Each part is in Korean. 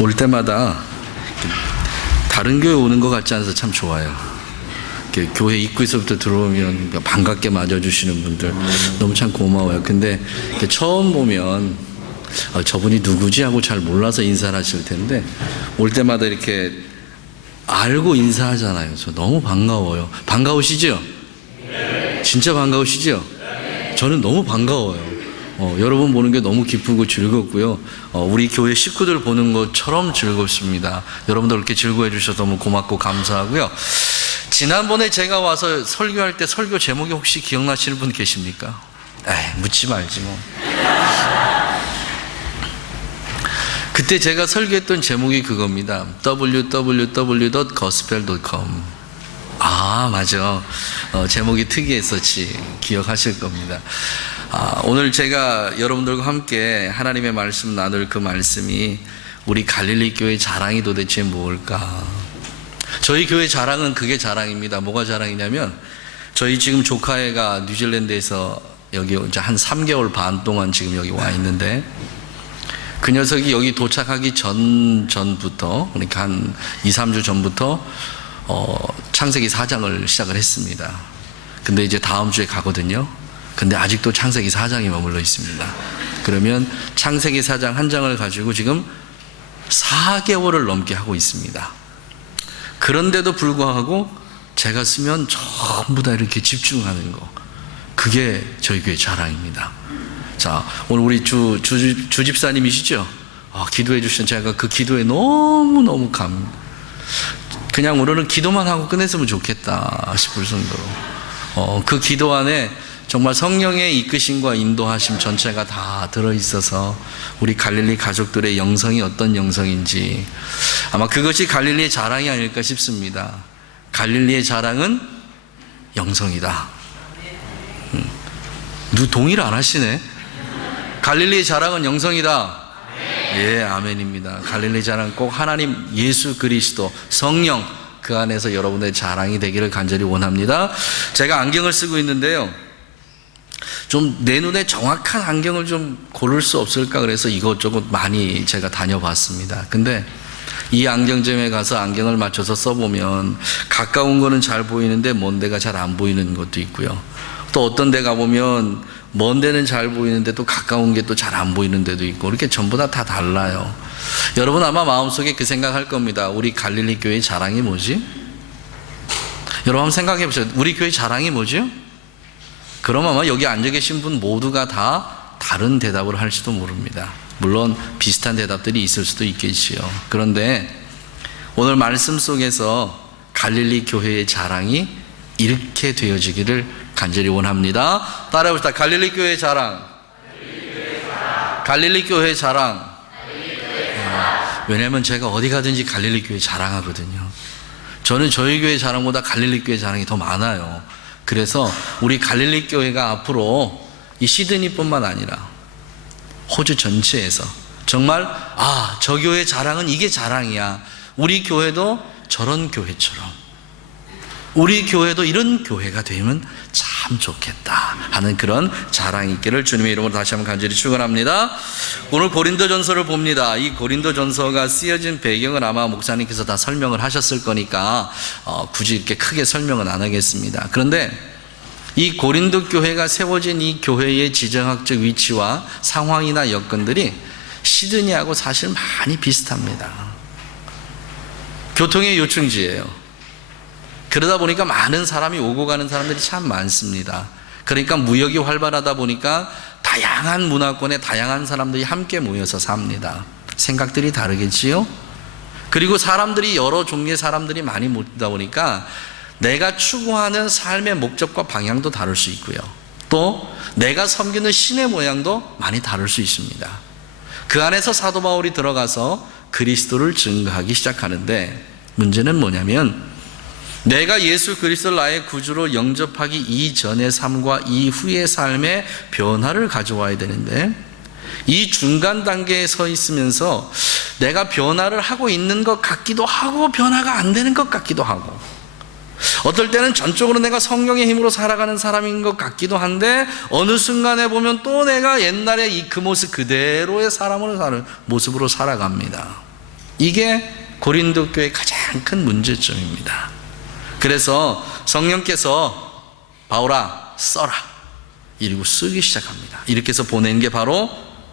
올 때마다 다른 교회 오는 것 같지 않아서 참 좋아요. 교회 입구에서부터 들어오면 반갑게 맞아주시는 분들 너무 참 고마워요. 근데 처음 보면 저분이 누구지 하고 잘 몰라서 인사를 하실 텐데 올 때마다 이렇게 알고 인사하잖아요. 저 너무 반가워요. 반가우시죠? 진짜 반가우시죠? 저는 너무 반가워요. 여러분 보는 게 너무 기쁘고 즐겁고요. 우리 교회 식구들 보는 것처럼 즐겁습니다. 여러분들 이렇게 즐거워해 주셔서 너무 고맙고 감사하고요. 지난번에 제가 와서 설교할 때 설교 제목이 혹시 기억나시는 분 계십니까? 에이, 묻지 말지 뭐. 그때 제가 설교했던 제목이 그겁니다. www.gospel.com. 아, 맞아. 제목이 특이했었지. 기억하실 겁니다. 오늘 제가 여러분들과 함께 하나님의 말씀 나눌 그 말씀이 우리 갈릴리 교회 자랑이 도대체 뭘까? 저희 교회 자랑은 그게 자랑입니다. 뭐가 자랑이냐면 저희 지금 조카애가 뉴질랜드에서 여기 이제 한 3개월 반 동안 지금 여기 와 있는데 그 녀석이 여기 도착하기 전부터 그러니까 한 2, 3주 전부터 창세기 4장을 시작을 했습니다. 근데 이제 다음 주에 가거든요. 근데 아직도 창세기 4장이 머물러 있습니다. 그러면 창세기 4장 한 장을 가지고 지금 4개월을 넘게 하고 있습니다. 그런데도 불구하고 제가 쓰면 전부 다 이렇게 집중하는 거, 그게 저희 교회 자랑입니다. 자, 오늘 우리 주집사님이시죠? 기도해 주신 제가 그 기도에 너무너무 그냥 오늘은 기도만 하고 끝냈으면 좋겠다 싶을 정도로 그 기도 안에 정말 성령의 이끄심과 인도하심 전체가 다 들어있어서 우리 갈릴리 가족들의 영성이 어떤 영성인지 아마 그것이 갈릴리의 자랑이 아닐까 싶습니다. 갈릴리의 자랑은 영성이다. 동의를 안 하시네. 갈릴리의 자랑은 영성이다. 예, 아멘입니다. 갈릴리 자랑 꼭 하나님 예수 그리스도 성령 그 안에서 여러분의 자랑이 되기를 간절히 원합니다. 제가 안경을 쓰고 있는데요, 좀 내 눈에 정확한 안경을 좀 고를 수 없을까 그래서 이것저것 많이 제가 다녀봤습니다. 근데 이 안경점에 가서 안경을 맞춰서 써보면 가까운 거는 잘 보이는데 먼 데가 잘 안 보이는 것도 있고요. 또 어떤 데 가보면 먼 데는 잘 보이는데 또 가까운 게 또 잘 안 보이는 데도 있고 이렇게 전부 다 달라요. 여러분 아마 마음속에 그 생각할 겁니다. 우리 갈릴리 교회의 자랑이 뭐지? 여러분 한번 생각해 보세요. 우리 교회 자랑이 뭐죠? 그럼 아마 여기 앉아 계신 분 모두가 다 다른 대답을 할지도 모릅니다. 물론 비슷한 대답들이 있을 수도 있겠지요. 그런데 오늘 말씀 속에서 갈릴리 교회의 자랑이 이렇게 되어지기를 간절히 원합니다. 따라해봅시다. 갈릴리 교회의 자랑. 갈릴리 교회의 자랑. 왜냐하면 제가 어디 가든지 갈릴리 교회 자랑하거든요. 저는 저희 교회 자랑보다 갈릴리 교회 자랑이 더 많아요. 그래서 우리 갈릴리 교회가 앞으로 이 시드니뿐만 아니라 호주 전체에서 정말 저 교회 자랑은 이게 자랑이야. 우리 교회도 저런 교회처럼 우리 교회도 이런 교회가 되면 참 좋겠다 하는 그런 자랑이 있기를 주님의 이름으로 다시 한번 간절히 축원합니다. 오늘 고린도전서를 봅니다. 이 고린도전서가 쓰여진 배경을 아마 목사님께서 다 설명을 하셨을 거니까 굳이 이렇게 크게 설명은 안 하겠습니다. 그런데 이 고린도 교회가 세워진 이 교회의 지정학적 위치와 상황이나 여건들이 시드니하고 사실 많이 비슷합니다. 교통의 요충지예요. 그러다 보니까 많은 사람이 오고 가는 사람들이 참 많습니다. 그러니까 무역이 활발하다 보니까 다양한 문화권에 다양한 사람들이 함께 모여서 삽니다. 생각들이 다르겠지요? 그리고 사람들이 여러 종류의 사람들이 많이 모이다 보니까 내가 추구하는 삶의 목적과 방향도 다를 수 있고요. 또 내가 섬기는 신의 모양도 많이 다를 수 있습니다. 그 안에서 사도 바울이 들어가서 그리스도를 증거하기 시작하는데 문제는 뭐냐면 내가 예수 그리스도를 나의 구주로 영접하기 이전의 삶과 이후의 삶의 변화를 가져와야 되는데 이 중간 단계에 서 있으면서 내가 변화를 하고 있는 것 같기도 하고 변화가 안 되는 것 같기도 하고 어떨 때는 전적으로 내가 성령의 힘으로 살아가는 사람인 것 같기도 한데 어느 순간에 보면 또 내가 옛날에 그 모습 그대로의 사람으로 사는 모습으로 살아갑니다. 이게 고린도 교회의 가장 큰 문제점입니다. 그래서 성령께서 바울아 써라 이러고 쓰기 시작합니다. 이렇게 해서 보낸 게 바로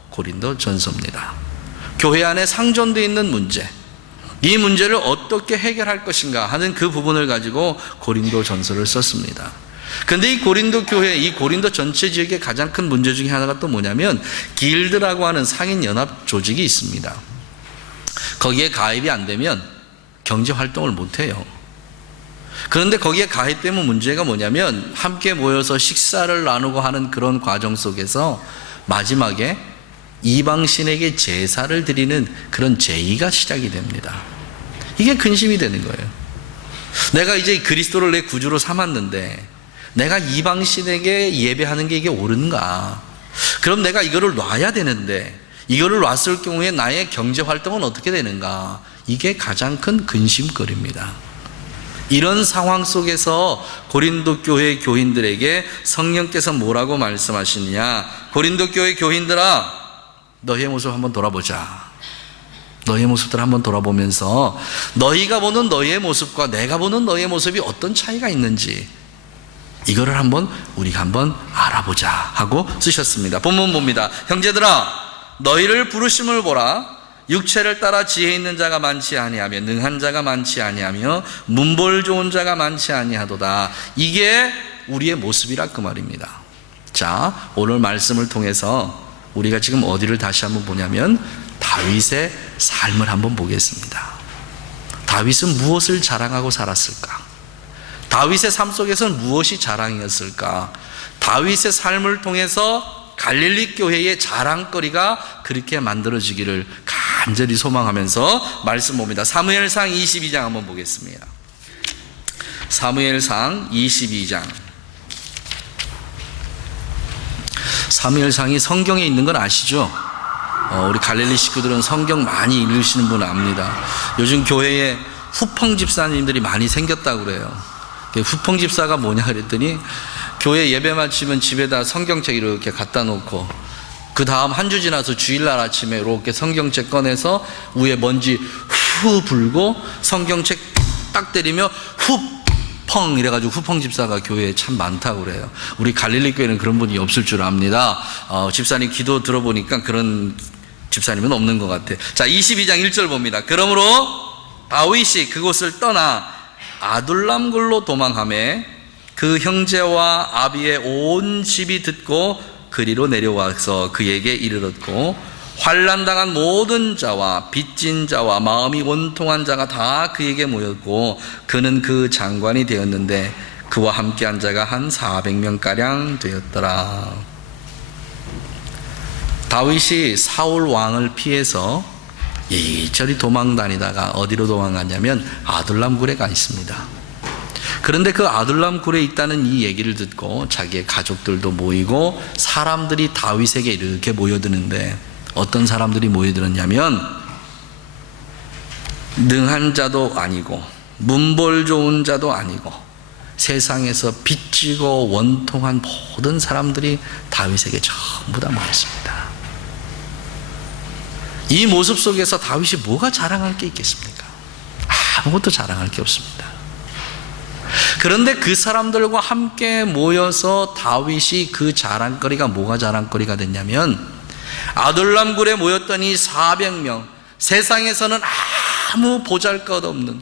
고린도 전서입니다. 교회 안에 상존되어 있는 문제, 이 문제를 어떻게 해결할 것인가 하는 그 부분을 가지고 고린도 전서를 썼습니다. 그런데 이 고린도 교회, 이 고린도 전체 지역의 가장 큰 문제 중에 하나가 또 뭐냐면 길드라고 하는 상인 연합 조직이 있습니다. 거기에 가입이 안 되면 경제 활동을 못 해요. 그런데 거기에 가입되면 문제가 뭐냐면 함께 모여서 식사를 나누고 하는 그런 과정 속에서 마지막에 이방신에게 제사를 드리는 그런 제의가 시작이 됩니다. 이게 근심이 되는 거예요. 내가 이제 그리스도를 내 구주로 삼았는데 내가 이방신에게 예배하는 게 이게 옳은가? 그럼 내가 이거를 놔야 되는데 이거를 놨을 경우에 나의 경제 활동은 어떻게 되는가? 이게 가장 큰 근심거리입니다. 이런 상황 속에서 고린도 교회 교인들에게 성령께서 뭐라고 말씀하시느냐? 고린도 교회 교인들아, 너희의 모습 한번 돌아보자. 너희의 모습들 한번 돌아보면서 너희가 보는 너희의 모습과 내가 보는 너희의 모습이 어떤 차이가 있는지 이거를 우리가 한번 알아보자 하고 쓰셨습니다. 본문 봅니다. 형제들아, 너희를 부르심을 보라. 육체를 따라 지혜 있는 자가 많지 아니하며 능한 자가 많지 아니하며 문벌 좋은 자가 많지 아니하도다. 이게 우리의 모습이라 그 말입니다. 자, 오늘 말씀을 통해서 우리가 지금 어디를 다시 한번 보냐면 다윗의 삶을 한번 보겠습니다. 다윗은 무엇을 자랑하고 살았을까? 다윗의 삶 속에서는 무엇이 자랑이었을까? 다윗의 삶을 통해서 갈릴리 교회의 자랑거리가 그렇게 만들어지기를 간절히 소망하면서 말씀 봅니다. 사무엘상 22장 한번 보겠습니다. 사무엘상 22장. 사무엘상이 성경에 있는 건 아시죠? 우리 갈릴리 식구들은 성경 많이 읽으시는 분 압니다. 요즘 교회에 후펑 집사님들이 많이 생겼다고 그래요. 후펑 집사가 뭐냐 그랬더니 교회 예배 마치면 집에다 성경책 이렇게 갖다 놓고 그 다음 한 주 지나서 주일날 아침에 이렇게 성경책 꺼내서 위에 먼지 후 불고 성경책 딱 때리며 후펑 이래가지고 후펑 집사가 교회에 참 많다고 그래요. 우리 갈릴리 교회는 그런 분이 없을 줄 압니다. 집사님 기도 들어보니까 그런 집사님은 없는 것 같아요. 자, 22장 1절 봅니다. 그러므로 다윗이 그곳을 떠나 아둘람굴로 도망하매 그 형제와 아비의 온 집이 듣고 그리로 내려와서 그에게 이르렀고 환난당한 모든 자와 빚진 자와 마음이 원통한 자가 다 그에게 모였고 그는 그 장관이 되었는데 그와 함께한 자가 한 400명가량 되었더라. 다윗이 사울 왕을 피해서 이리저리 도망 다니다가 어디로 도망갔냐면 아둘람 굴에 가 있습니다. 그런데 그 아둘람 굴에 있다는 이 얘기를 듣고 자기의 가족들도 모이고 사람들이 다윗에게 이렇게 모여드는데 어떤 사람들이 모여들었냐면 능한 자도 아니고 문벌 좋은 자도 아니고 세상에서 빚지고 원통한 모든 사람들이 다윗에게 전부 다 모였습니다. 이 모습 속에서 다윗이 뭐가 자랑할 게 있겠습니까? 아무것도 자랑할 게 없습니다. 그런데 그 사람들과 함께 모여서 다윗이 그 자랑거리가 뭐가 자랑거리가 됐냐면 아둘람 굴에 모였던 이 400명, 세상에서는 아무 보잘것없는,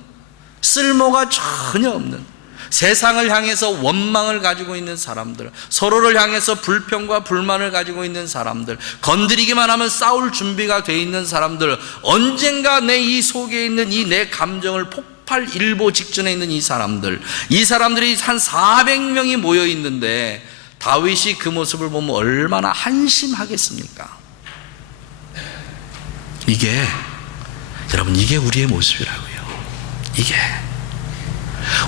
쓸모가 전혀 없는, 세상을 향해서 원망을 가지고 있는 사람들, 서로를 향해서 불평과 불만을 가지고 있는 사람들, 건드리기만 하면 싸울 준비가 돼 있는 사람들, 언젠가 내 이 속에 있는 이 내 감정을 폭발 일보 직전에 있는 이 사람들이 한 400명이 모여 있는데 다윗이 그 모습을 보면 얼마나 한심하겠습니까? 여러분 이게 우리의 모습이라고요. 이게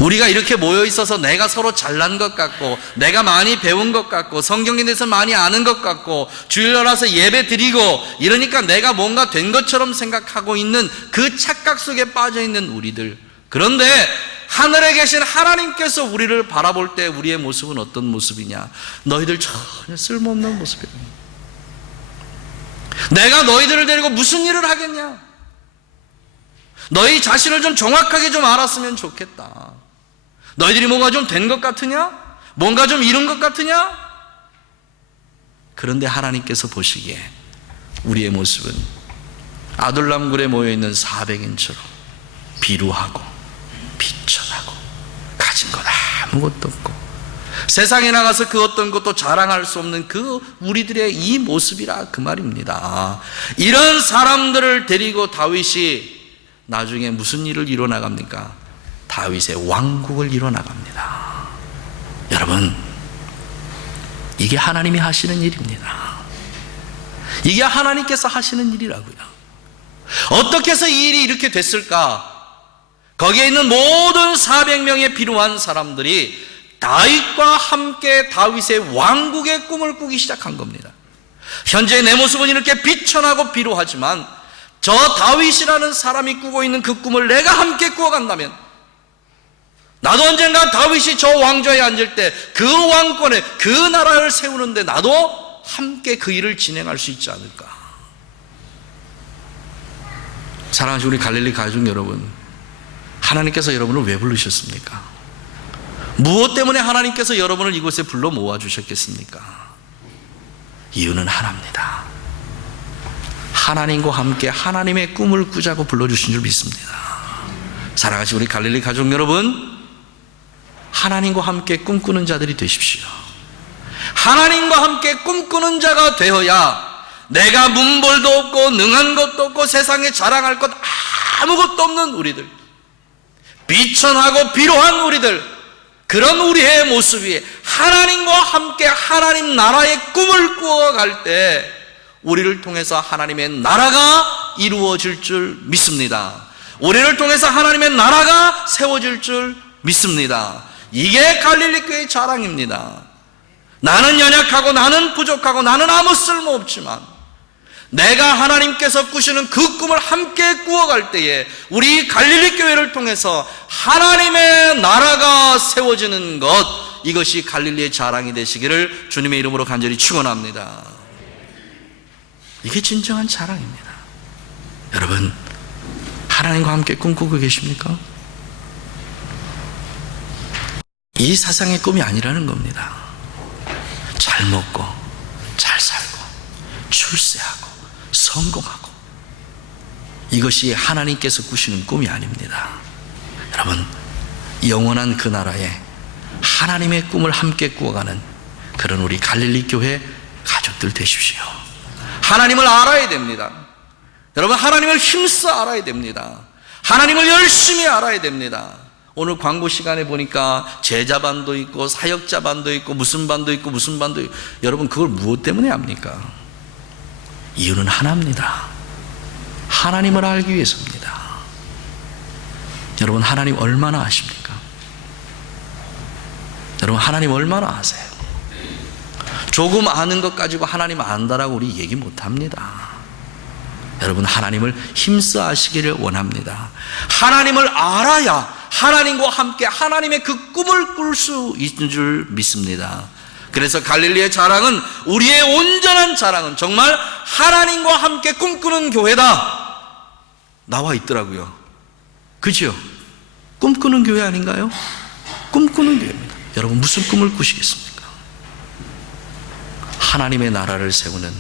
우리가 이렇게 모여 있어서 내가 서로 잘난 것 같고 내가 많이 배운 것 같고 성경에 대해서 많이 아는 것 같고 주일날 와서 예배 드리고 이러니까 내가 뭔가 된 것처럼 생각하고 있는 그 착각 속에 빠져 있는 우리들. 그런데 하늘에 계신 하나님께서 우리를 바라볼 때 우리의 모습은 어떤 모습이냐? 너희들 전혀 쓸모없는 모습이다. 내가 너희들을 데리고 무슨 일을 하겠냐? 너희 자신을 좀 정확하게 좀 알았으면 좋겠다. 너희들이 뭐가 좀 된 것 같으냐? 뭔가 좀 이룬 것 같으냐? 그런데 하나님께서 보시기에 우리의 모습은 아둘람굴에 모여있는 400인처럼 비루하고 비천하고 가진 것 아무것도 없고 세상에 나가서 그 어떤 것도 자랑할 수 없는 그 우리들의 이 모습이라 그 말입니다. 이런 사람들을 데리고 다윗이 나중에 무슨 일을 이뤄나갑니까? 다윗의 왕국을 이뤄나갑니다. 여러분, 이게 하나님이 하시는 일입니다. 이게 하나님께서 하시는 일이라고요. 어떻게 해서 이 일이 이렇게 됐을까? 거기에 있는 모든 400명의 비루한 사람들이 다윗과 함께 다윗의 왕국의 꿈을 꾸기 시작한 겁니다. 현재 내 모습은 이렇게 비천하고 비루하지만 저 다윗이라는 사람이 꾸고 있는 그 꿈을 내가 함께 꾸어간다면 나도 언젠가 다윗이 저 왕좌에 앉을 때 그 왕권에 그 나라를 세우는데 나도 함께 그 일을 진행할 수 있지 않을까. 사랑하시는 우리 갈릴리 가족 여러분, 하나님께서 여러분을 왜 부르셨습니까? 무엇 때문에 하나님께서 여러분을 이곳에 불러 모아주셨겠습니까? 이유는 하나입니다. 하나님과 함께 하나님의 꿈을 꾸자고 불러주신 줄 믿습니다. 사랑하시는 우리 갈릴리 가족 여러분, 하나님과 함께 꿈꾸는 자들이 되십시오. 하나님과 함께 꿈꾸는 자가 되어야 내가 문벌도 없고 능한 것도 없고 세상에 자랑할 것 아무것도 없는 우리들, 비천하고 비루한 우리들, 그런 우리의 모습이 하나님과 함께 하나님 나라의 꿈을 꾸어갈 때 우리를 통해서 하나님의 나라가 이루어질 줄 믿습니다. 우리를 통해서 하나님의 나라가 세워질 줄 믿습니다. 이게 갈릴리 교회의 자랑입니다. 나는 연약하고 나는 부족하고 나는 아무 쓸모없지만 내가 하나님께서 꾸시는 그 꿈을 함께 꾸어갈 때에 우리 갈릴리 교회를 통해서 하나님의 나라가 세워지는 것, 이것이 갈릴리의 자랑이 되시기를 주님의 이름으로 간절히 축원합니다. 이게 진정한 자랑입니다. 여러분, 하나님과 함께 꿈꾸고 계십니까? 이 세상의 꿈이 아니라는 겁니다. 잘 먹고 잘 살고 출세하고 성공하고, 이것이 하나님께서 꾸시는 꿈이 아닙니다. 여러분, 영원한 그 나라에 하나님의 꿈을 함께 꾸어가는 그런 우리 갈릴리 교회 가족들 되십시오. 하나님을 알아야 됩니다. 여러분, 하나님을 힘써 알아야 됩니다. 하나님을 열심히 알아야 됩니다. 오늘 광고 시간에 보니까 제자반도 있고 사역자반도 있고 무슨 반도 있고 무슨 반도 있고, 여러분 그걸 무엇 때문에 합니까? 이유는 하나입니다. 하나님을 알기 위해서입니다. 여러분, 하나님 얼마나 아십니까? 여러분, 하나님 얼마나 아세요? 조금 아는 것 가지고 하나님 안다라고 우리 얘기 못합니다. 여러분, 하나님을 힘써 아시기를 원합니다. 하나님을 알아야 하나님과 함께 하나님의 그 꿈을 꿀 수 있는 줄 믿습니다. 그래서 갈릴리의 자랑은, 우리의 온전한 자랑은 정말 하나님과 함께 꿈꾸는 교회다 나와 있더라고요. 그죠? 꿈꾸는 교회 아닌가요? 꿈꾸는 교회입니다. 여러분, 무슨 꿈을 꾸시겠습니까? 하나님의 나라를 세우는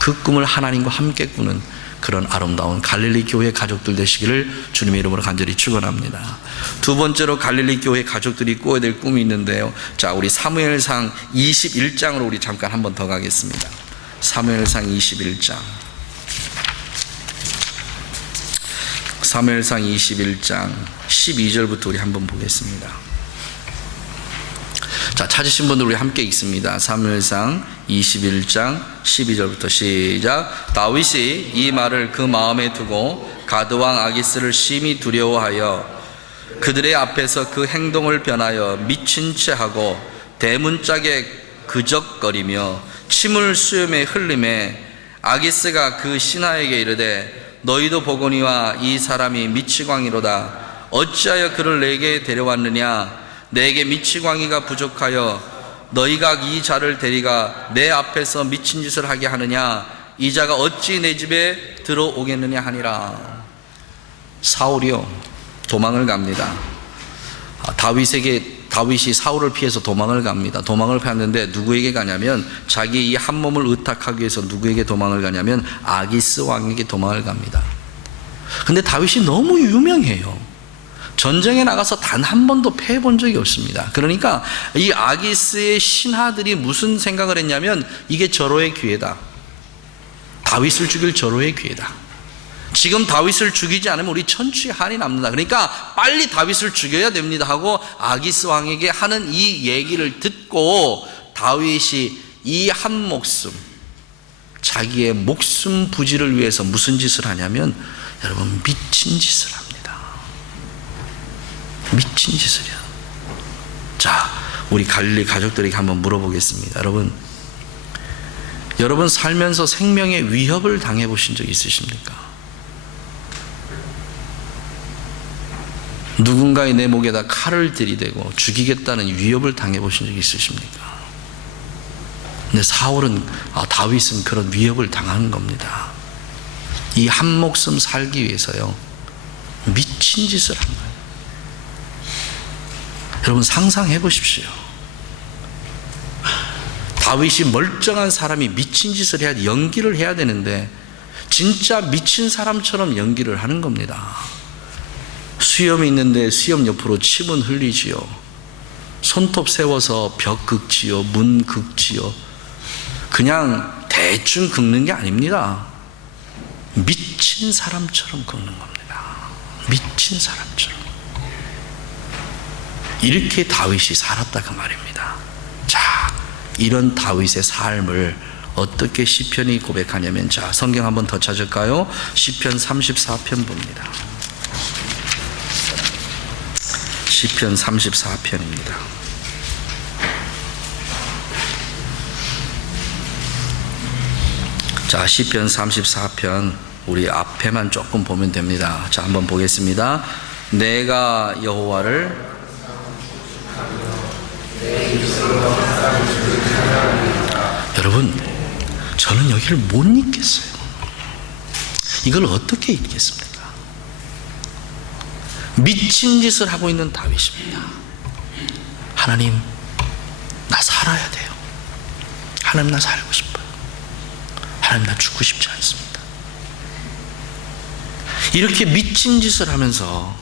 그 꿈을 하나님과 함께 꾸는 그런 아름다운 갈릴리 교회 가족들 되시기를 주님의 이름으로 간절히 축원합니다. 두 번째로 갈릴리 교회 가족들이 꾸어야 될 꿈이 있는데요. 자, 우리 사무엘상 21장으로 우리 잠깐 한 번 더 가겠습니다. 사무엘상 21장. 사무엘상 21장 12절부터 우리 한번 보겠습니다. 자, 찾으신 분들 우리 함께 읽습니다. 사무엘상 21장 12절부터 시작. 다윗이 이 말을 그 마음에 두고 가드왕 아기스를 심히 두려워하여 그들의 앞에서 그 행동을 변하여 미친 채 하고 대문짝에 그적거리며 침을 수염에 흘리매, 아기스가 그 신하에게 이르되 너희도 보거니와 이 사람이 미치광이로다. 어찌하여 그를 내게 데려왔느냐? 내게 미치광이가 부족하여 너희가 이 자를 데리가 내 앞에서 미친 짓을 하게 하느냐? 이 자가 어찌 내 집에 들어오겠느냐 하니라. 사울이요 도망을 갑니다. 다윗이 사울을 피해서 도망을 갑니다. 도망을 갔는데 누구에게 가냐면 자기 이 한 몸을 의탁하기 위해서 누구에게 도망을 가냐면 아기스 왕에게 도망을 갑니다. 근데 다윗이 너무 유명해요. 전쟁에 나가서 단 한 번도 패해 본 적이 없습니다. 그러니까 이 아기스의 신하들이 무슨 생각을 했냐면 이게 절호의 기회다. 다윗을 죽일 절호의 기회다. 지금 다윗을 죽이지 않으면 우리 천추의 한이 남는다. 그러니까 빨리 다윗을 죽여야 됩니다 하고 아기스 왕에게 하는 이 얘기를 듣고 다윗이 이 한 목숨, 자기의 목숨 부지를 위해서 무슨 짓을 하냐면 여러분 미친 짓을 합니다. 미친 짓을요. 자, 우리 갈릴리 가족들에게 한번 물어보겠습니다. 여러분 살면서 생명의 위협을 당해보신 적 있으십니까? 누군가의 내 목에다 칼을 들이대고 죽이겠다는 위협을 당해보신 적 있으십니까? 근데 다윗은 그런 위협을 당하는 겁니다. 이 한 목숨 살기 위해서요 미친 짓을 한 거예요. 여러분 상상해 보십시오. 다윗이 멀쩡한 사람이 미친 짓을 해야 연기를 해야 되는데 진짜 미친 사람처럼 연기를 하는 겁니다. 수염이 있는데 수염 옆으로 침은 흘리지요. 손톱 세워서 벽 긁지요. 문 긁지요. 그냥 대충 긁는 게 아닙니다. 미친 사람처럼 긁는 겁니다. 미친 사람처럼. 이렇게 다윗이 살았다 그 말입니다. 자, 이런 다윗의 삶을 어떻게 시편이 고백하냐면, 자, 성경 한번 더 찾을까요? 시편 34편 봅니다. 시편 34편입니다. 자, 시편 34편 우리 앞에만 조금 보면 됩니다. 자, 한번 보겠습니다. 내가 여호와를 여러분, 저는 여기를 못 읽겠어요. 이걸 어떻게 읽겠습니까? 미친 짓을 하고 있는 다윗입니다. 하나님, 나 살아야 돼요. 하나님, 나 살고 싶어요. 하나님, 나 죽고 싶지 않습니다. 이렇게 미친 짓을 하면서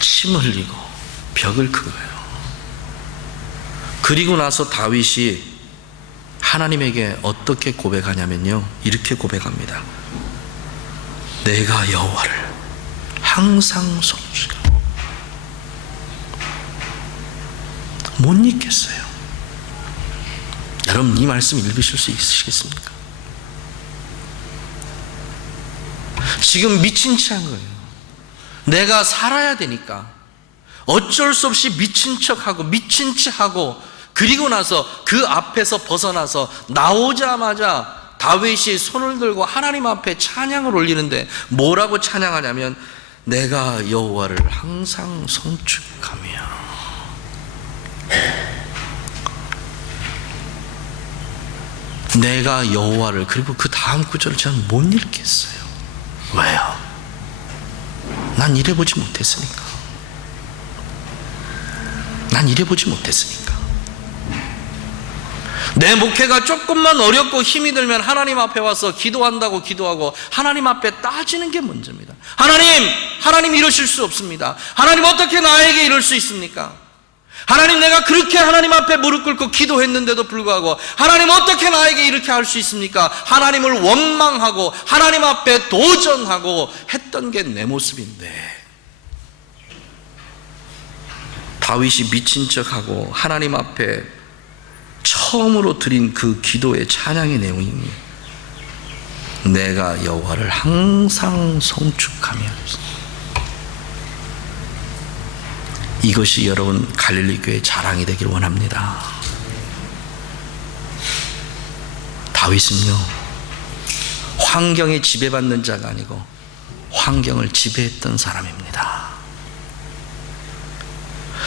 침 흘리고 벽을 긁어요. 그리고 나서 다윗이 하나님에게 어떻게 고백하냐면요, 이렇게 고백합니다. 내가 여호와를 항상 송축하고. 못 읽겠어요. 여러분, 이 말씀 읽으실 수 있으시겠습니까? 지금 미친 채 한 거예요. 내가 살아야 되니까 어쩔 수 없이 미친 척하고 미친 체하고, 그리고 나서 그 앞에서 벗어나서 나오자마자 다윗이 손을 들고 하나님 앞에 찬양을 올리는데 뭐라고 찬양하냐면, 내가 여호와를 항상 송축하며. 내가 여호와를, 그리고 그 다음 구절을 저는 못 읽겠어요. 왜요? 난 이래보지 못했으니까. 난 이래보지 못했으니까. 내 목회가 조금만 어렵고 힘이 들면 하나님 앞에 와서 기도한다고 기도하고 하나님 앞에 따지는 게 문제입니다. 하나님 이러실 수 없습니다. 하나님 어떻게 나에게 이럴 수 있습니까? 하나님, 내가 그렇게 하나님 앞에 무릎 꿇고 기도했는데도 불구하고 하나님 어떻게 나에게 이렇게 할 수 있습니까? 하나님을 원망하고 하나님 앞에 도전하고 했던 게 내 모습인데, 다윗이 미친 척하고 하나님 앞에 처음으로 드린 그 기도의 찬양의 내용이 내가 여호와를 항상 송축하며. 이것이 여러분 갈릴리 교회의 자랑이 되길 원합니다. 다윗은요, 환경에 지배받는 자가 아니고 환경을 지배했던 사람입니다.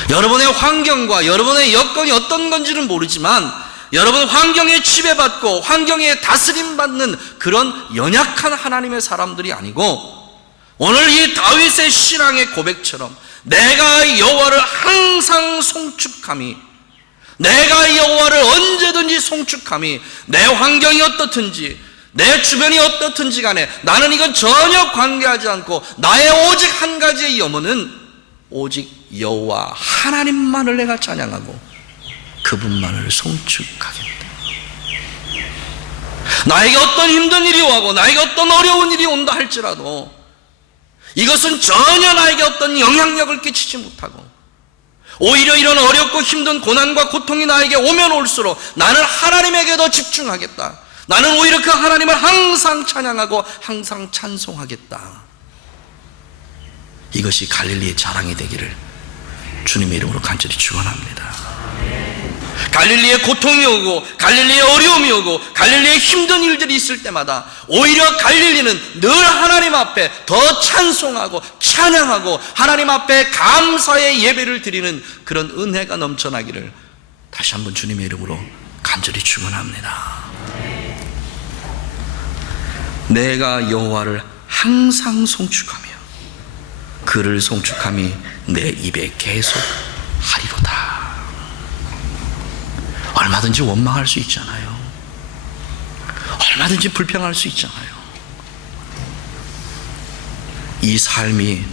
여러분의 환경과 여러분의 여건이 어떤 건지는 모르지만 여러분 환경에 지배받고 환경에 다스림받는 그런 연약한 하나님의 사람들이 아니고 오늘 이 다윗의 신앙의 고백처럼 내가 여호와를 항상 송축함이, 내가 여호와를 언제든지 송축함이, 내 환경이 어떻든지 내 주변이 어떻든지 간에 나는 이건 전혀 관계하지 않고 나의 오직 한 가지의 염원은 오직 여호와 하나님만을 내가 찬양하고 그분만을 송축하겠다. 나에게 어떤 힘든 일이 오고 나에게 어떤 어려운 일이 온다 할지라도 이것은 전혀 나에게 어떤 영향력을 끼치지 못하고, 오히려 이런 어렵고 힘든 고난과 고통이 나에게 오면 올수록 나는 하나님에게 더 집중하겠다. 나는 오히려 그 하나님을 항상 찬양하고 항상 찬송하겠다. 이것이 갈릴리의 자랑이 되기를 주님의 이름으로 간절히 축원합니다. 갈릴리에 고통이 오고 갈릴리에 어려움이 오고 갈릴리에 힘든 일들이 있을 때마다 오히려 갈릴리는 늘 하나님 앞에 더 찬송하고 찬양하고 하나님 앞에 감사의 예배를 드리는 그런 은혜가 넘쳐나기를 다시 한번 주님의 이름으로 간절히 축원합니다. 내가 여호와를 항상 송축하며 그를 송축함이 내 입에 계속 하리로다. 얼마든지 원망할 수 있잖아요. 얼마든지 불평할 수 있잖아요. 이 삶이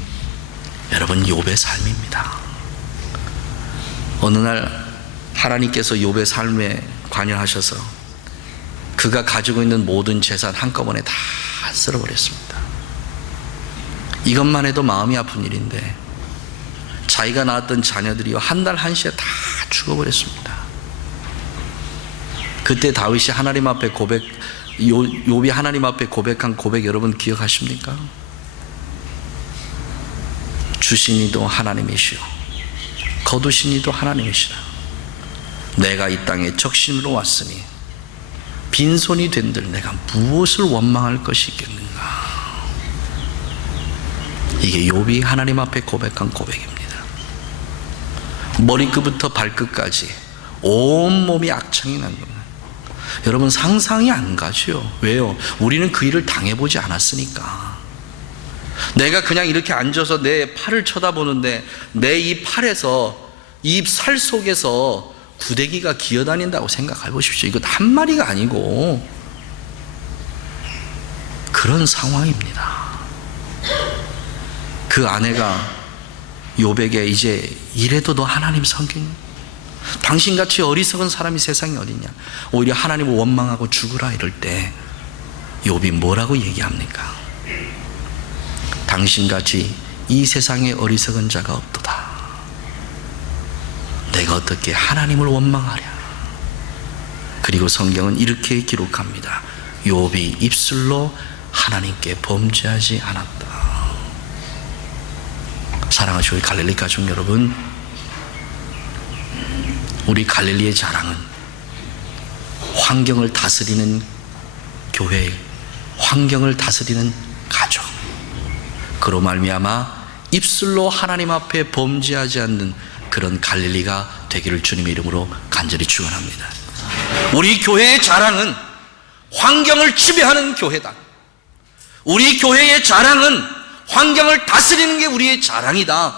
여러분 욥의 삶입니다. 어느 날 하나님께서 욥의 삶에 관여하셔서 그가 가지고 있는 모든 재산 한꺼번에 다 쓸어버렸습니다. 이것만 해도 마음이 아픈 일인데 자기가 낳았던 자녀들이요 한 달 한시에 다 죽어버렸습니다. 그때 다윗이 하나님 앞에 욥이 하나님 앞에 고백한 고백 여러분 기억하십니까? 주시니도 하나님이시오 거두시니도 하나님이시라. 내가 이 땅에 적신으로 왔으니 빈손이 된들 내가 무엇을 원망할 것이 있겠는가. 이게 욥이 하나님 앞에 고백한 고백입니다. 머리끝부터 발끝까지 온몸이 악창이 난 겁니다. 여러분 상상이 안 가죠. 왜요? 우리는 그 일을 당해보지 않았으니까. 내가 그냥 이렇게 앉아서 내 팔을 쳐다보는데 내 이 팔에서 이 살 속에서 구데기가 기어다닌다고 생각해 보십시오. 이거 한 마리가 아니고 그런 상황입니다. 그 아내가 욥에게 이제 이래도 너 하나님 섬기니? 당신같이 어리석은 사람이 세상에 어딨냐? 오히려 하나님을 원망하고 죽으라 이럴 때 욥이 뭐라고 얘기합니까? 당신같이 이 세상에 어리석은 자가 없도다. 내가 어떻게 하나님을 원망하랴. 그리고 성경은 이렇게 기록합니다. 욥이 입술로 하나님께 범죄하지 않았다. 사랑하시고 우리 갈릴리 가족 여러분, 우리 갈릴리의 자랑은 환경을 다스리는 교회, 환경을 다스리는 가족, 그로 말미암아 입술로 하나님 앞에 범죄하지 않는 그런 갈릴리가 되기를 주님의 이름으로 간절히 축원합니다. 우리 교회의 자랑은 환경을 지배하는 교회다. 우리 교회의 자랑은 환경을 다스리는 게 우리의 자랑이다.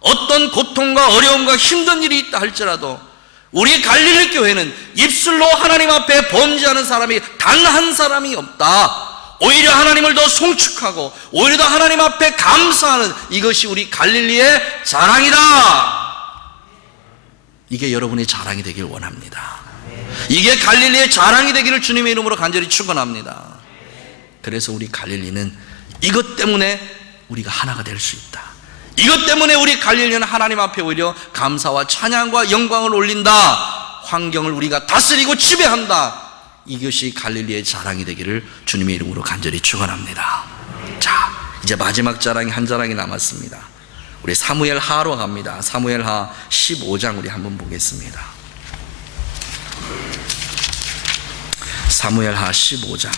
어떤 고통과 어려움과 힘든 일이 있다 할지라도 우리 갈릴리 교회는 입술로 하나님 앞에 범죄하는 사람이 단 한 사람이 없다. 오히려 하나님을 더 송축하고 오히려 더 하나님 앞에 감사하는 이것이 우리 갈릴리의 자랑이다. 이게 여러분의 자랑이 되길 원합니다. 이게 갈릴리의 자랑이 되기를 주님의 이름으로 간절히 축원합니다. 그래서 우리 갈릴리는 이것 때문에 우리가 하나가 될 수 있다. 이것 때문에 우리 갈릴리는 하나님 앞에 오히려 감사와 찬양과 영광을 올린다. 환경을 우리가 다스리고 지배한다. 이것이 갈릴리의 자랑이 되기를 주님의 이름으로 간절히 축원합니다. 자, 이제 마지막 자랑이 한 자랑이 남았습니다. 우리 사무엘하로 갑니다. 사무엘하 15장 우리 한번 보겠습니다. 사무엘하 15장.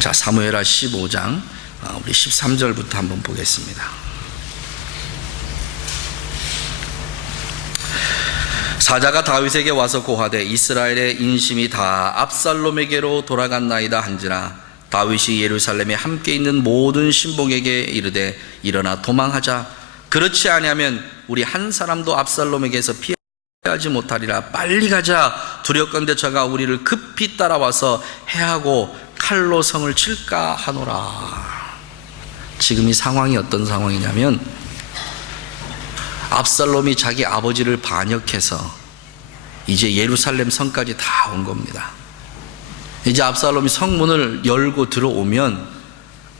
자, 사무엘하 15장 우리 13절부터 한번 보겠습니다. 사자가 다윗에게 와서 고하되 이스라엘의 인심이 다 압살롬에게로 돌아갔나이다 한지라 다윗이 예루살렘에 함께 있는 모든 신복에게 이르되 일어나 도망하자. 그렇지 아니하면 우리 한 사람도 압살롬에게서 피하지 못하리라. 빨리 가자. 두렵건대 저가 우리를 급히 따라와서 해하고 칼로 성을 칠까 하노라. 지금 이 상황이 어떤 상황이냐면 압살롬이 자기 아버지를 반역해서 이제 예루살렘 성까지 다 온 겁니다. 이제 압살롬이 성문을 열고 들어오면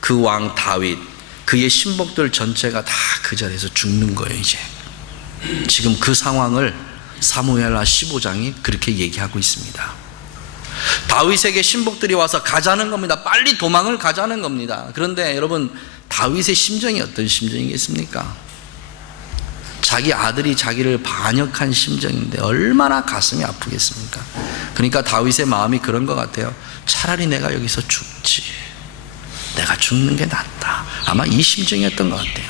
그 왕 다윗, 그의 신복들 전체가 다 그 자리에서 죽는 거예요. 이제 지금 그 상황을 사무엘하 15장이 그렇게 얘기하고 있습니다. 다윗에게 신복들이 와서 가자는 겁니다. 빨리 도망을 가자는 겁니다. 그런데 여러분, 다윗의 심정이 어떤 심정이겠습니까? 자기 아들이 자기를 반역한 심정인데 얼마나 가슴이 아프겠습니까? 그러니까 다윗의 마음이 그런 것 같아요. 차라리 내가 여기서 죽지, 내가 죽는 게 낫다. 아마 이 심정이었던 것 같아요.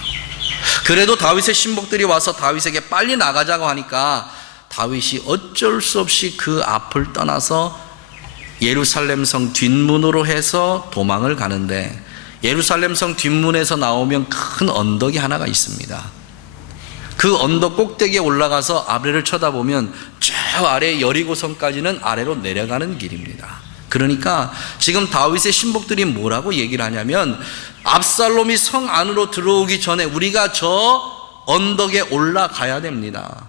그래도 다윗의 신복들이 와서 다윗에게 빨리 나가자고 하니까 다윗이 어쩔 수 없이 그 앞을 떠나서 예루살렘 성 뒷문으로 해서 도망을 가는데, 예루살렘 성 뒷문에서 나오면 큰 언덕이 하나가 있습니다. 그 언덕 꼭대기에 올라가서 아래를 쳐다보면 저 아래 여리고성까지는 아래로 내려가는 길입니다. 그러니까 지금 다윗의 신복들이 뭐라고 얘기를 하냐면, 압살롬이 성 안으로 들어오기 전에 우리가 저 언덕에 올라가야 됩니다.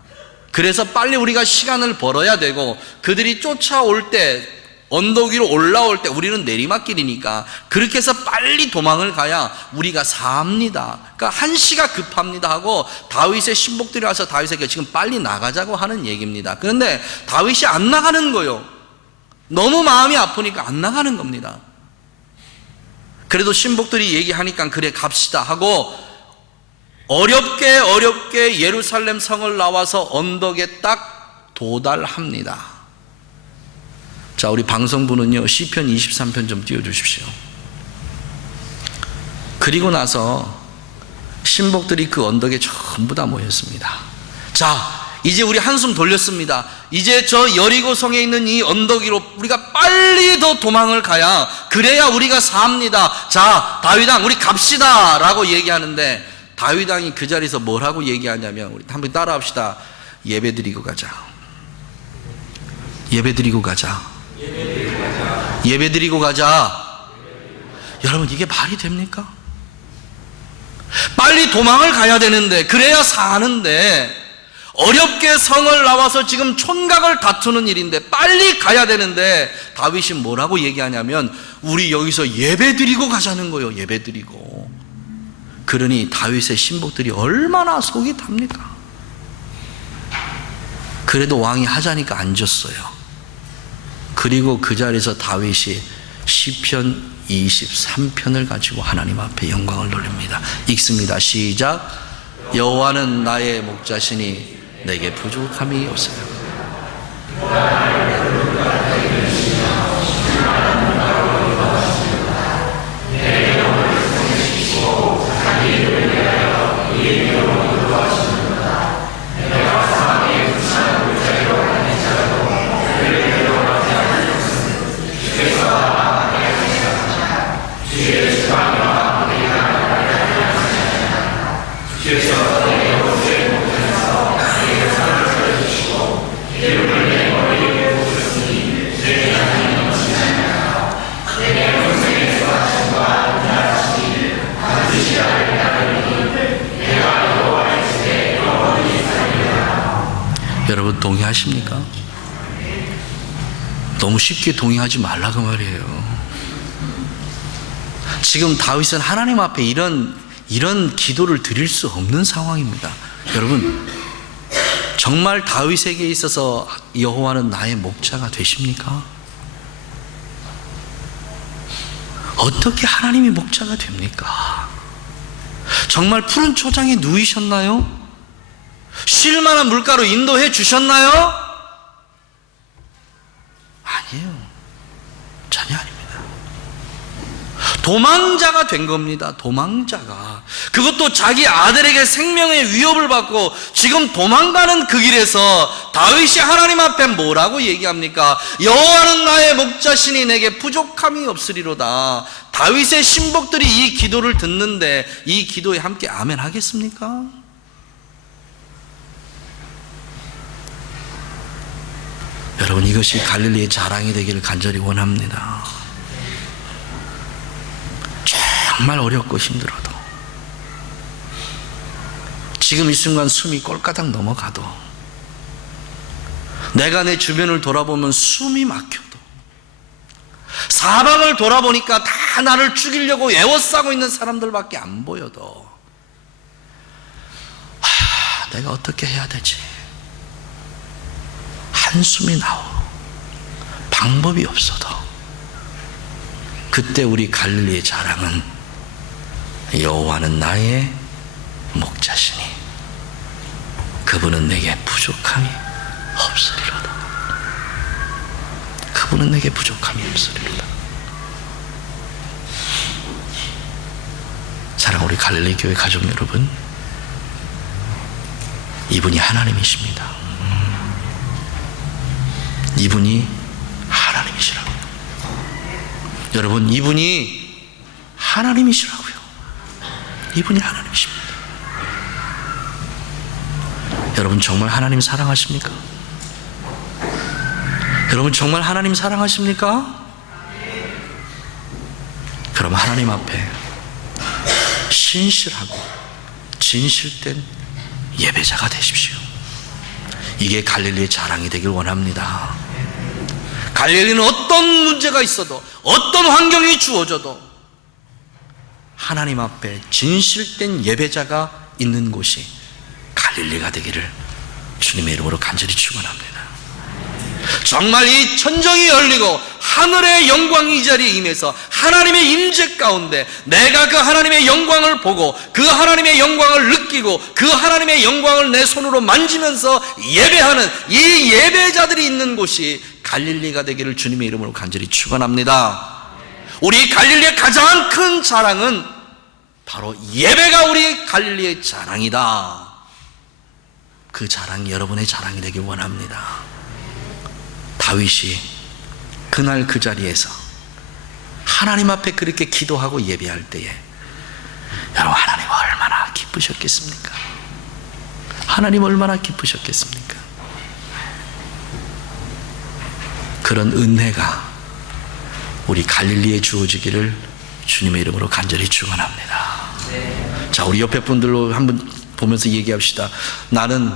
그래서 빨리 우리가 시간을 벌어야 되고, 그들이 쫓아올 때, 언덕 위로 올라올 때 우리는 내리막길이니까 그렇게 해서 빨리 도망을 가야 우리가 삽니다. 그러니까 한시가 급합니다 하고 다윗의 신복들이 와서 다윗에게 지금 빨리 나가자고 하는 얘기입니다. 그런데 다윗이 안 나가는 거예요. 너무 마음이 아프니까 안 나가는 겁니다. 그래도 신복들이 얘기하니까 그래 갑시다 하고 어렵게 예루살렘 성을 나와서 언덕에 딱 도달합니다. 자, 우리 방송부는요, 시편 23편 좀 띄워주십시오. 그리고 나서 신복들이 그 언덕에 전부 다 모였습니다. 자, 이제 우리 한숨 돌렸습니다. 이제 저 여리고성에 있는 이 언덕 위로 우리가 빨리 더 도망을 가야, 그래야 우리가 삽니다. 자, 다윗왕 우리 갑시다 라고 얘기하는데, 다윗왕이 그 자리에서 뭐라고 얘기하냐면, 우리 한번 따라합시다. 예배드리고 가자. 예배드리고 가자. 예배드리고 가자. 여러분, 이게 말이 됩니까? 빨리 도망을 가야 되는데, 그래야 사는데, 어렵게 성을 나와서 지금 촌각을 다투는 일인데 빨리 가야 되는데, 다윗이 뭐라고 얘기하냐면 우리 여기서 예배드리고 가자는 거예요. 예배드리고. 그러니 다윗의 신복들이 얼마나 속이 탑니까? 그래도 왕이 하자니까 앉았어요. 그리고 그 자리에서 다윗이 시편 23편을 가지고 하나님 앞에 영광을 돌립니다. 읽습니다. 시작. 여호와는 나의 목자시니 내게 부족함이 없어요. 여러분, 동의하십니까? 너무 쉽게 동의하지 말라고 말이에요. 지금 다윗은 하나님 앞에 이런 기도를 드릴 수 없는 상황입니다. 여러분, 정말 다윗에게 있어서 여호와는 나의 목자가 되십니까? 어떻게 하나님이 목자가 됩니까? 정말 푸른 초장에 누이셨나요? 쉴 만한 물가로 인도해 주셨나요? 아니에요. 전혀 아닙니다. 도망자가 된 겁니다. 도망자가. 그것도 자기 아들에게 생명의 위협을 받고 지금 도망가는 그 길에서 다윗이 하나님 앞에 뭐라고 얘기합니까? 여호와는 나의 목자시니 내게 부족함이 없으리로다. 다윗의 신복들이 이 기도를 듣는데 이 기도에 함께 아멘 하겠습니까? 여러분, 이것이 갈릴리의 자랑이 되기를 간절히 원합니다. 정말 어렵고 힘들어도, 지금 이 순간 숨이 꼴까닥 넘어가도, 내가 내 주변을 돌아보면 숨이 막혀도, 사방을 돌아보니까 다 나를 죽이려고 애워싸고 있는 사람들밖에 안 보여도, 내가 어떻게 해야 되지? 한숨이 나오고 방법이 없어도, 그때 우리 갈릴리의 자랑은 여호와는 나의 목자시니 그분은 내게 부족함이 없으리로다. 그분은 내게 부족함이 없으리로다. 사랑하는 우리 갈릴리 교회 가족 여러분, 이분이 하나님이십니다. 이분이 하나님이시라고요. 여러분, 이분이 하나님이시라고요. 이분이 하나님이십니다. 여러분, 정말 하나님 사랑하십니까? 여러분, 정말 하나님 사랑하십니까? 그럼 하나님 앞에 신실하고 진실된 예배자가 되십시오. 이게 갈릴리의 자랑이 되길 원합니다. 갈릴리는 어떤 문제가 있어도, 어떤 환경이 주어져도 하나님 앞에 진실된 예배자가 있는 곳이 갈릴리가 되기를 주님의 이름으로 간절히 축원합니다. 정말 이 천정이 열리고 하늘의 영광이 이 자리에 임해서 하나님의 임재 가운데 내가 그 하나님의 영광을 보고 그 하나님의 영광을 느끼고 그 하나님의 영광을 내 손으로 만지면서 예배하는 이 예배자들이 있는 곳이 갈릴리가 되기를 주님의 이름으로 간절히 축원합니다. 우리 갈릴리의 가장 큰 자랑은 바로 예배가 우리 갈릴리의 자랑이다. 그 자랑이 여러분의 자랑이 되길 원합니다. 다윗이 그날 그 자리에서 하나님 앞에 그렇게 기도하고 예배할 때에 여러분, 하나님 얼마나 기쁘셨겠습니까? 하나님 얼마나 기쁘셨겠습니까? 그런 은혜가 우리 갈릴리에 주어지기를 주님의 이름으로 간절히 축원합니다. 자, 우리 옆에 분들로 한번 보면서 얘기합시다. 나는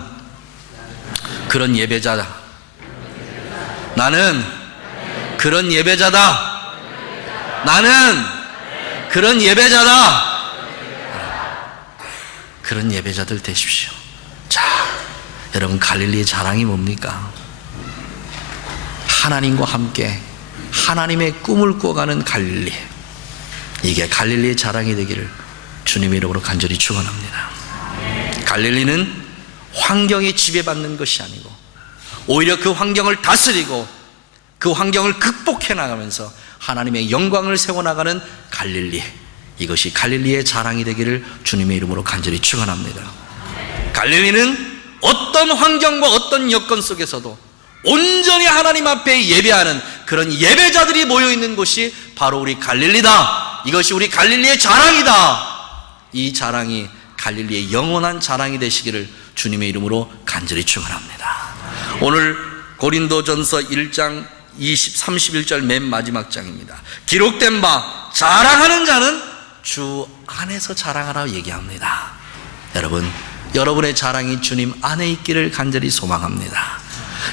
그런 예배자다. 나는 그런 예배자다. 나는 그런 예배자다. 그런 예배자들 되십시오. 자, 여러분, 갈릴리의 자랑이 뭡니까? 하나님과 함께 하나님의 꿈을 꾸어가는 갈릴리. 이게 갈릴리의 자랑이 되기를 주님의 이름으로 간절히 축원합니다. 갈릴리는 환경에 지배받는 것이 아니고 오히려 그 환경을 다스리고 그 환경을 극복해 나가면서 하나님의 영광을 세워나가는 갈릴리. 이것이 갈릴리의 자랑이 되기를 주님의 이름으로 간절히 축원합니다. 갈릴리는 어떤 환경과 어떤 여건 속에서도 온전히 하나님 앞에 예배하는 그런 예배자들이 모여있는 곳이 바로 우리 갈릴리다. 이것이 우리 갈릴리의 자랑이다. 이 자랑이 갈릴리의 영원한 자랑이 되시기를 주님의 이름으로 간절히 축원합니다. 오늘 고린도전서 1장 31절 맨 마지막 장입니다. 기록된 바 자랑하는 자는 주 안에서 자랑하라고 얘기합니다. 여러분, 여러분의 자랑이 주님 안에 있기를 간절히 소망합니다.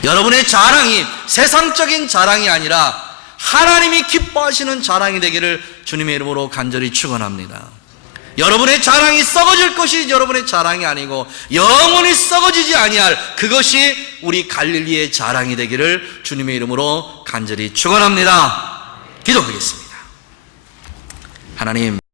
여러분의 자랑이 세상적인 자랑이 아니라 하나님이 기뻐하시는 자랑이 되기를 주님의 이름으로 간절히 축원합니다. 여러분의 자랑이 썩어질 것이 여러분의 자랑이 아니고 영원히 썩어지지 아니할 그것이 우리 갈릴리의 자랑이 되기를 주님의 이름으로 간절히 축원합니다. 기도하겠습니다. 하나님,